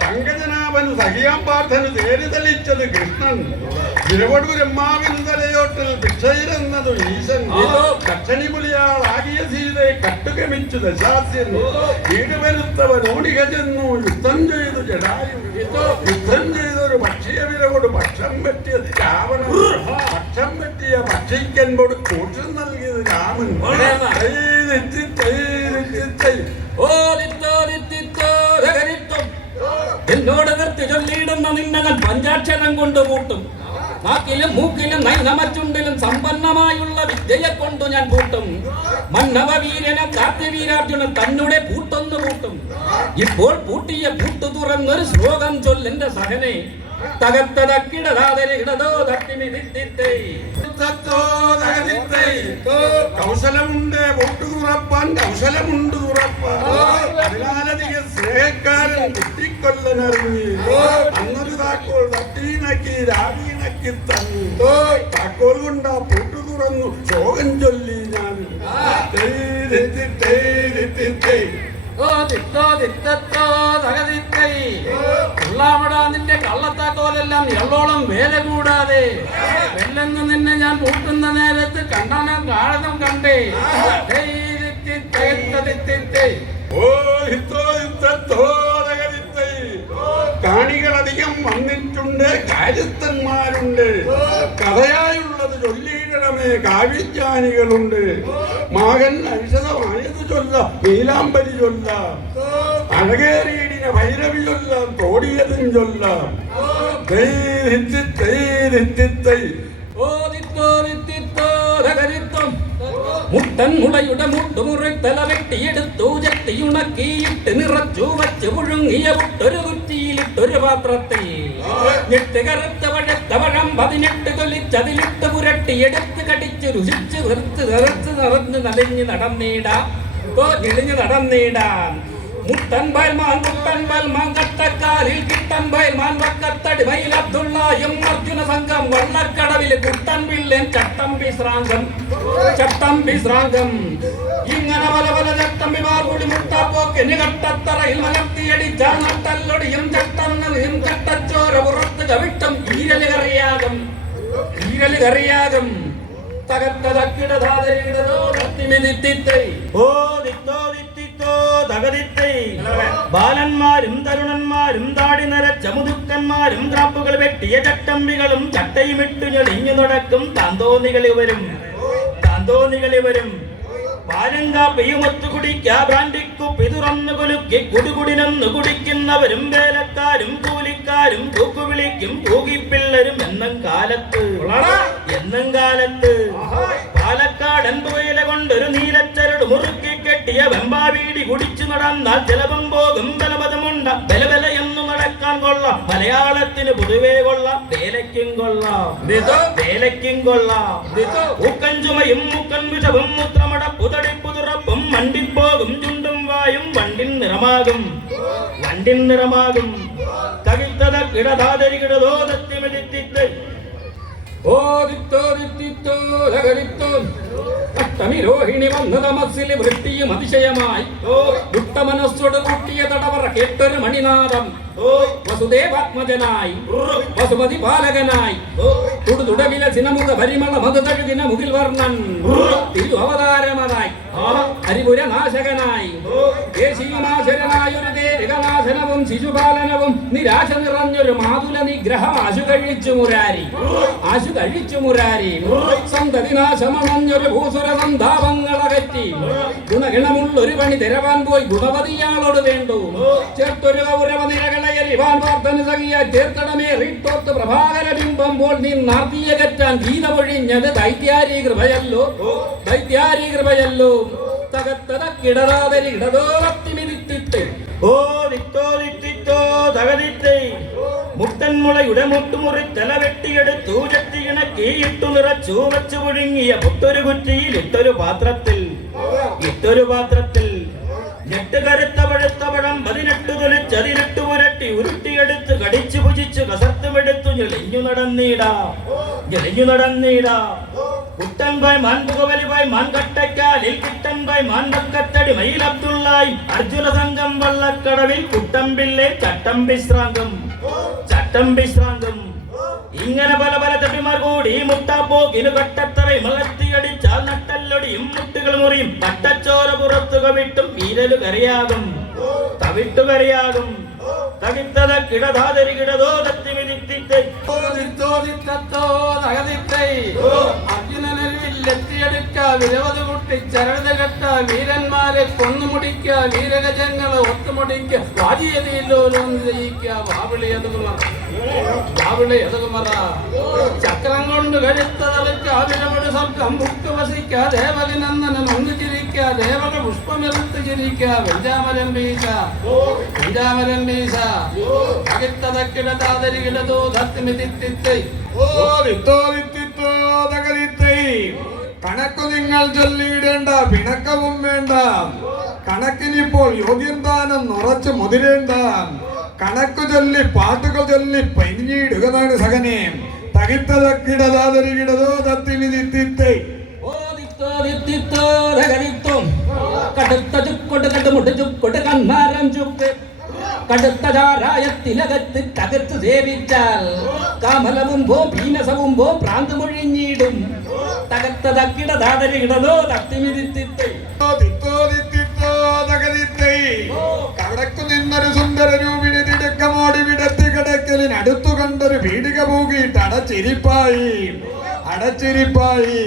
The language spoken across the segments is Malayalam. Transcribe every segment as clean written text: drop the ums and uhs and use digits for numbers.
പങ്കജനാഭന് സഖിയാം പാർത്ഥന് തേര് തെളിച്ചത് കൃഷ്ണൻ. തിരുവടൂരമ്മാവിന് തലയോട്ടിൽ ഭിക്ഷയിരെന്നതു ഈശൻ. ദക്ഷണിപുലിയാളാകിയ സീതയെ കട്ടുകമിച്ചു ദശാസ്യൻ. വീട് വരുത്തവൻ ഓടിക ചെന്നു യുദ്ധം ചെയ്തു ജടായു. യുദ്ധം ചെയ്തൊരു പക്ഷിയ വിരകോട് പക്ഷം പറ്റിയ രാവണൻ. പക്ഷം പറ്റിയ പക്ഷിക്കൻപോട് കൂട്ടം നൽകിയത് രാമൻ. എന്നോട് നിർത്തി ചൊല്ലിയിടുന്ന നിന്നകൾ പഞ്ചാക്ഷരം കൊണ്ട് കൂട്ടും. നാക്കിലും മൂക്കിലും നൈനമച്ചുണ്ടിലും സമ്പന്നമായുള്ള വിദ്യയെ കൊണ്ടു ഞാൻ കൂട്ടും. മന്നവവീരനും കാർത്തിവീരാർജുനൻ തന്നെ പൂട്ടൊന്നു പൂട്ടും. ഇപ്പോൾ പൂട്ടിയ പൂട്ടു തുറന്നൊരു ശ്ലോകം ചൊല്ലെന്റെ സഹനെ. കൗശലമുണ്ട് പൊട്ടു തുറപ്പാൻ കൗശലമുണ്ട് തുറപ്പാൻ. അതിനാലധികം സ്നേഹക്കാരൻ കുട്ടിക്കൊല്ലനറിഞ്ഞ് അന്നൊരു താക്കോൽ തട്ടീനക്കി രാവീനക്കി തന്നു. താക്കോൽ കൊണ്ടാ പൊട്ടു തുറന്നു ശോകം ചൊല്ലി ഞാൻ. നിന്റെ കള്ളത്താക്കോലെല്ലാം എള്ളോളം വേല കൂടാതെ വെല്ലെന്ന് നിന്നെ ഞാൻ പൂട്ടുന്ന നേരത്ത് കണ്ണനം കാണണം കണ്ടേ. കാണികളധികം വന്നിട്ടുണ്ട്, കാര്യസ്ഥന്മാരുണ്ട്. കഥയായുള്ളത് ചൊല്ലിയിടമേ കാവ്യജ്ഞാനികളുണ്ട്. മകൻ ഔഷധമായത് ചൊല്ലാം, നീലാംബരി ചൊല്ലാം, അഴകേറിയിടിന ഭൈരവി ചൊല്ലാം, തോടിയതും ചൊല്ലാം. മുട്ടൻ മുളയുടെ മുട്ടുമുറി തല വെട്ടിയെടുത്തു ചട്ടിയുണക്കിയിട്ട് നിറച്ചു വച്ച് പുഴുങ്ങിയ മുട്ടൊരു കുറ്റിയിലിട്ടൊരു പാത്രത്തിൽ ഞെട്ട് കറുത്ത പഴുത്ത പഴം 18 കൊലിച്ചതിലിട്ട് പുരട്ടിയെടുത്ത് കടിച്ചു രുചിച്ചു വെറുത്ത് നിറച്ച് നിറഞ്ഞ് നലഞ്ഞ് നടന്നേടാം. ഞെളിഞ്ഞ് നടന്നേടാം. മുട്ടൻ ബൽമാൻ കട്ടക്കാലിൽ കിട്ടൻ ബൽമാൻ വക്കത്തടി മയിൽ അബ്ദുള്ളയും അർജുന സംഘം വള്ളക്കടവിൽ കുട്ടൻ വില്ലൻ ചട്ടം വിശ്രാങ്കം. ഇങ്ങനെ പല പല ചട്ടമ്പിമാർ കൂടി മുട്ടാപ്പോക്കിന് കട്ടത്തറയിൽ മലർത്തിയടിച്ച നട്ടല്ലൊടിയും ചട്ടന്നയും ചട്ടച്ചോര പുറത്ത് കവിട്ടം ഈരല് കറിയാകം തകർത്ത തക്കിടതാതരിടതോ തത്തിമിതിത്തിത്തൈ. ബാലന്മാരും തരുണന്മാരും താടി നരച്ച മുതുക്കന്മാരും ദ്രാപ്പുകൾ വെട്ടിയ ചട്ടമ്പികളും ചട്ടയുമിട്ടു ഞെളിഞ്ഞു നടക്കും താന്തോന്നികളിവരും. പാലും കാപ്പിയും ഒത്തുകുടിക്കാ ബ്രാൻഡിക്കുപ്പി തുറന്നു കൊലുക്കി കുടുകുടിനൊന്നു കുടിക്കുന്നവരും വേലക്കാരും കൂലിക്കാരും തൂക്കുവിളിക്കും തൂകിപ്പിള്ളരും എന്നും കാലത്ത് പാലക്കാടൻ പുകയില കൊണ്ടൊരു നീലച്ചരട് മുറുക്കി കെട്ടിയ വെമ്പാവീടി കുടിച്ചു നടന്നാൽ ചെലവും പോകും ബലപദമുണ്ട ബലബലയെന്നു നടക്കാൻ കൊള്ളാം. മലയാളത്തിന് പൊതുവേ കൊള്ളാം, വേലയ്ക്കും കൊള്ളാം. ഊക്കൻ ചുമയും മൂക്കൻ വിഷവും മുത്രമടപ്പു തടിപ്പുതുറപ്പും മണ്ടിപ്പോകും ചുണ്ടും വായും വണ്ടിൻ നിറമാകും. കവിത്തത കിടതാതരികിടതോ തത്തിമെടുത്തിട്ട് രോഹിണി വന്ന തമസ്സിൽ വൃത്തിയും അതിശയമായി ദുഷ്ടമനസ്സോട് കൂട്ടിയ തടവറ കേട്ടൊരു മണിനാദം. വസുദേവാത്മജനായി വസുമതി പാലകനായി തുടുതുടവില സിനമുഖ പരിമള മധു തഴുതിന മുകിൽ വർണ്ണൻ തിരു അവതാരമതായി ഹരിപുര നാശകനായി ദേശീയനാശരനായൊരു ദേഹനാശനവും ശിശുപാലനവും നിരാശ നിറഞ്ഞൊരു മാതുല നിഗ്രഹം ആശു കഴിച്ചു മുരാരി സന്തതിനാശമണഞ്ഞൊരു ഭൂസുര സന്താപങ്ങളകറ്റി ഗുണഗണമുള്ളൊരു പണി തരവാൻ പോയി ഗുണവതിയാളോട് വേണ്ടു ചേർത്തൊരു കൗരവ നിരകളയരിവാൻ പ്രാർത്ഥന സഖിയ ചേർത്തടമേ റീത്തോത്ത് പ്രഭാകര ബിംബം പോൽ നീ നാർത്തിയകറ്റാൻ ഗീത പൊഴിഞ്ഞത് ദൈത്യാരി കൃപയല്ലോ തകത്തത കിടറാതരി ഇടതോ ഭക്തിമിരിത്തിട്ട് മുട്ടൻമുളയുടെ മുട്ടുമുറി തല വെട്ടിയെടുത്തു ചട്ടിയിണക്കിയിട്ടു നിറച്ചു വച്ചു പുഴുങ്ങിയ പുട്ടൊരു കുറ്റിയിൽ ഇട്ടൊരു പാത്രത്തിൽ ഞെട്ട് കരുത്ത പഴുത്ത പഴം 18 തൊലിച്ചതിലിട്ടു പുരട്ടി ഉരുട്ടിയെടുത്ത് കടിച്ചു ഭുജിച്ചു കസർത്തുമെടുത്തു ഞെളിഞ്ഞു നടന്നീടാ കുട്ടൻ മാൻപുകവലി ബായ് മാൻകട്ടയ്ക്കാലിൽ കിട്ടൻ ബായ് മാൻകത്തടി മയിൽ അബ്ദുള്ളായി അർജുന സംഘം വള്ളക്കടവിൽ കുട്ടമ്പിള്ളെ ചട്ടം വിശ്രാന്തം ഇങ്ങനെ പല പല തട്ടിമാർ കൂടി മുട്ടാപ്പോക്കിന് കട്ടത്തറയും മലത്തിയടിച്ചാൽ നട്ടല്ലൊടിയും മുട്ടുകൾ മുറിയും കട്ടച്ചോര പുറത്തു കവിട്ടും വീരലു കരയാകും തകിത്തത കിടതാതരി കിടതോ തത്തി വിധിത്തിത്തെ അർജുനനെത്തിയെടുക്ക വിരവത് കുട്ടി ചരട കെട്ട വീരന്മാരെ കൊന്നുമുടിക്ക വീരഗജങ്ങളെ ഒത്തുമുടിക്ക വാജിയതിയിലോരോന്ന് ജയിക്ക വാവിളി എതുകുമറ ചക്രം കൊണ്ട് കഴുത്തതളിക്ക വിരവട് സ്വർഗം മുക്ക് വസിക്ക ദേവകിനന്ദനൻ ഒന്ന് ചിരിക്ക ദേവക പുഷ്പമെടുത്ത് ചിരിക്ക വെഞ്ചാമരം വീശ കണക്കു നിങ്ങൾ ചൊല്ലിയിടേണ്ട പിണക്കവും വേണ്ട കണക്കിനിപ്പോൾ യോഗ്യം താനം ഉറച്ചു മുതിരേണ്ട കണക്കു ചൊല്ലി പാട്ടുകൾ ചൊല്ലി പനിഞ്ഞിടുകതാണ് സഹനെ തകിത്തതക്കിടതാതരികിടതോ തത്തിനിതിത്തിത്തേ കടുത്ത ചുക്കൊട്ട് കട്ടുമുട്ട് ചുക്കൊട്ട് കണ്ണാരം ചുക്ക് കടുത്ത ചാരായത്തിലകത്ത് തകർത്ത് സേവിച്ചാൽ കാമലവും പോ പീനസവും പോ പ്രാന്ത് മൊഴിഞ്ഞിടും തകർത്ത തക്കിട താതരികിടതോ തത്തിമിതിത്തിത്തൈ കടക്കു നിന്നൊരു സുന്ദര രൂപിണി തിടുക്കമോടി വിടത്തി കിടക്കലിനടുത്തു കണ്ടൊരു പീടിക പൂകിയിട്ട് അടച്ചിരിപ്പായി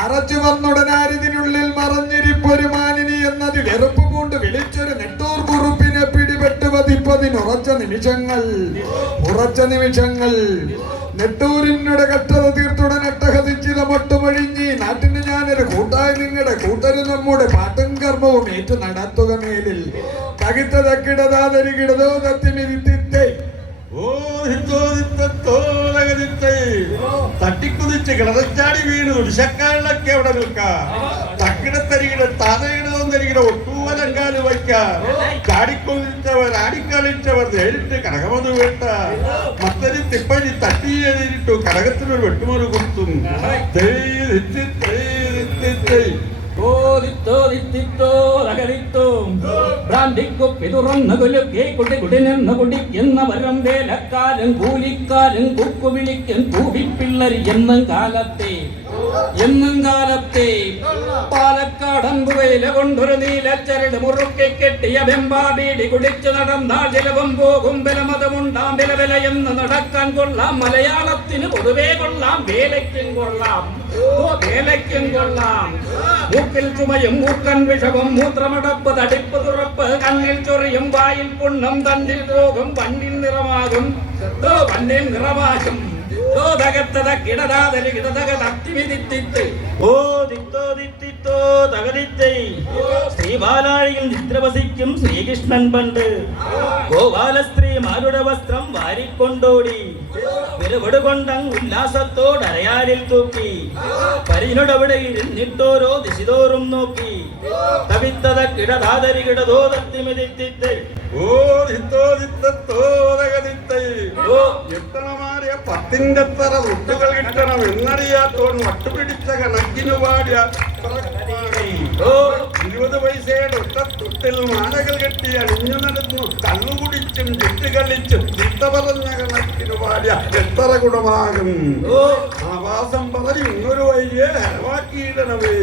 അറച്ചു വന്നുടനാരിതിനുള്ളിൽ മറഞ്ഞിരിപ്പൊരു മാനിനി എന്നത് വെറുപ്പ് കൊണ്ട് വിളിച്ചൊരു നെട്ടൂർ കുറുപ്പിനെ പിടിപെട്ട് വധിപ്പതിനുറച്ച നിമിഷങ്ങൾ നെട്ടൂരിനുടെ കട്ടത തീർത്തുടനട്ടഹതിച്ചിത മൊട്ടുമൊഴിഞ്ഞി നാട്ടിന് ഞാനൊരു കൂട്ടായി നിങ്ങളുടെ കൂട്ടര് നമ്മുടെ പാട്ടും കർമ്മവും ഏറ്റു നടത്തുക മേലിൽ തകിത്തതക്കിടതാതരികിടതോ തത്തിമിതിത്തിത്തേ തട്ടിക്കുതിച്ച് കിടച്ചാടി വീണ് ദുരിശക്കാരിലൊക്കെ അവിടെ നിൽക്കാം തക്കിടത്തരികിട താതരികിടതരികിട ഒട്ടൂവലങ്കാല് വയ്ക്കാം ചാടിക്കൊതിച്ചവർ ആടിക്കളിച്ചവർ നേരിട്ട് കടകമത് വേട്ട മറ്റൊരു തിപ്പഴി തട്ടിയെതിരിട്ടു കടകത്തിനൊരു വെട്ടുമൊരു കൊടുത്തും കുടിക്കുന്ന വരം വേലക്കാരൻ കൂലിക്കാരൻ കുക്കുവിളിക്കൻ കൂടിപ്പിള്ളർ എന്നും കാലത്തെ പാലക്കാടമ്പുവയില കൊണ്ടൊരു നീലച്ചരട് മുറുക്കി കെട്ടിയ വെമ്പാബീടി കുടിച്ചു നടന്നാൽ ചിലവും പോകും ബലമതമുണ്ടാം വില എന്ന് നടക്കാൻ കൊള്ളാം മലയാളത്തിന് പൊതുവേ കൊള്ളാം വേലയ്ക്കും കൊള്ളാം മൂക്കിൽ ചുമയും മൂക്കൻ വിഷവും മൂത്രമടപ്പ് തടിപ്പ് തുറപ്പ് കണ്ണിൽ ചൊറിയും വായിൽ പുണ്ണം തണ്ടിൽ രോഗം പണ്ണിൽ നിറമാകും ശ്രീബാലാഴിയിൽ നിദ്രവസിക്കും ശ്രീകൃഷ്ണൻ പണ്ട് ഗോപാല സ്ത്രീമാരുടെ വസ്ത്രം വാരിക്കൊണ്ടോടി വിരവടുകൊണ്ടങ് ഉല്ലാസത്തോടരയാലിൽ തൂക്കി പരിനോടവിടെ ഇരുന്നിട്ടോരോ ദിശിതോറും നോക്കി തവിത്തത കിടതാതരികിടതോ തത്തിമിതിത്തിത്തേ എത്തണമാറിയ പത്തിന്റെ തറ മുട്ടുകൾ കിട്ടണം എന്നറിയാത്തോൺ വട്ടുപിടിച്ച കണക്കിനു പാടിയ 20 പൈസയുടെ ഒറ്റത്തുട്ടിൽ മാലകൾ കെട്ടി അണിഞ്ഞു നടന്നു കള്ളുകുടിച്ചും ചുറ്റുകളിച്ചും ചിത്ത പറഞ്ഞ കണക്കിനു പാടിയ എത്ര ഗുണമാകും ആവാസം പറഞ്ഞ് ഇന്നൊരു വൈകിയ ഹരവാക്കിയിടണമേ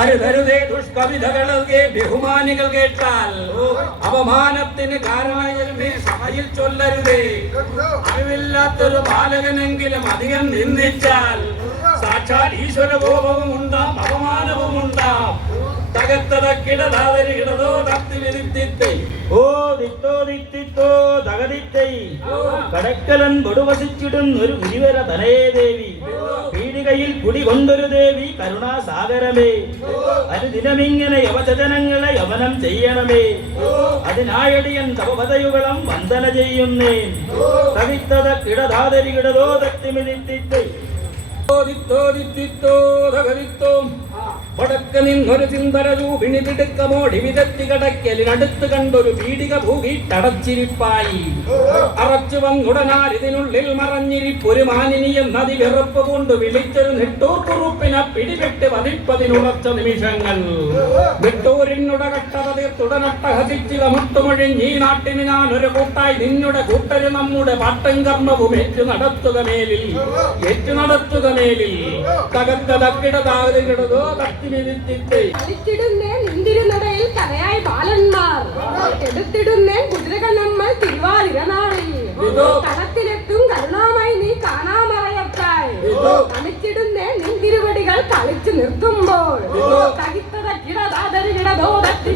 അരുതരുതേ ദുഷ്കവിതകളെ ബഹുമാനികൾ കേട്ടാൽ അപമാനത്തിന് കാരണമേ സഭയിൽ ചൊല്ലരുതേ അറിവില്ലാത്തൊരു ബാലകനെങ്കിലും അധികം നിന്ദിച്ചാൽ സാക്ഷാൽ ഈശ്വര കോപവും ഉണ്ടാം അപമാനവും ഉണ്ടാം തകത്തതക്കിടതോ തത്തി വിരുത്തിത്തെ കടക്കലൻ പൊടുവസിച്ചിടും ഒരു ഗുരുവര തനയേ ദേവി പീടികയിൽ കുടികൊണ്ടൊരു ദേവി കരുണാസാഗരമേ അനുദിനമിങ്ങനെ യവചനങ്ങളെ യവനം ചെയ്യണമേ അതിനായടിയൻ തപപതയുകളം വന്ദന ചെയ്യുന്നേ തവിത്തതക്കിടതാതരികിടതോ തത്തിമിതിത്തിത്തെ വടക്ക് നിന്നൊരു ചിന്തരൂപിണി തിടുക്കമോടി വിദഗ്ധി കടക്കലിനടുത്ത് കണ്ടൊരു പീഡിക ഭൂകിട്ടടച്ചിരിപ്പായി അറച്ചു വന്നുടനാരിതിനുള്ളിൽ മറഞ്ഞിരിപ്പൊരു മാനിനി എന്നതി വെറുപ്പ് കൊണ്ട് വിളിച്ചൊരു നെട്ടൂർ കുറുപ്പിനെ പിടിപെട്ട് വധിപ്പതിനുറച്ച നിമിഷങ്ങൾ നെട്ടൂരിനുട കട്ടത തീർത്തുടനട്ടഹസിച്ചിത മുട്ടുമൊഴിഞ്ഞീ നാട്ടിന് ഞാൻ ഒരു കൂട്ടായി നിന്നുടെ കൂട്ടര് നമ്മുടെ പാട്ടും കർമ്മവും ഏറ്റു നടത്തുക മേലിൽ തകർത്ത തക്കിടതാകിടതോ കളിച്ചിടുന്നേ നിന്തിരുനടയിൽ കഥയായി ബാലന്മാർ എടുത്തിടുന്നേ കുതിരകൾ നമ്മൾ തിരുവാതിരനാളിൽ കടത്തിലെത്തും കരുണാമായി നീ കാണാമറയത്തായി കളിച്ചിടുന്നേ നിന്തിരുവടികൾ കളിച്ചു നിർത്തുമ്പോൾ തകിത്തത കിടതാതരികിടതോ തട്ടി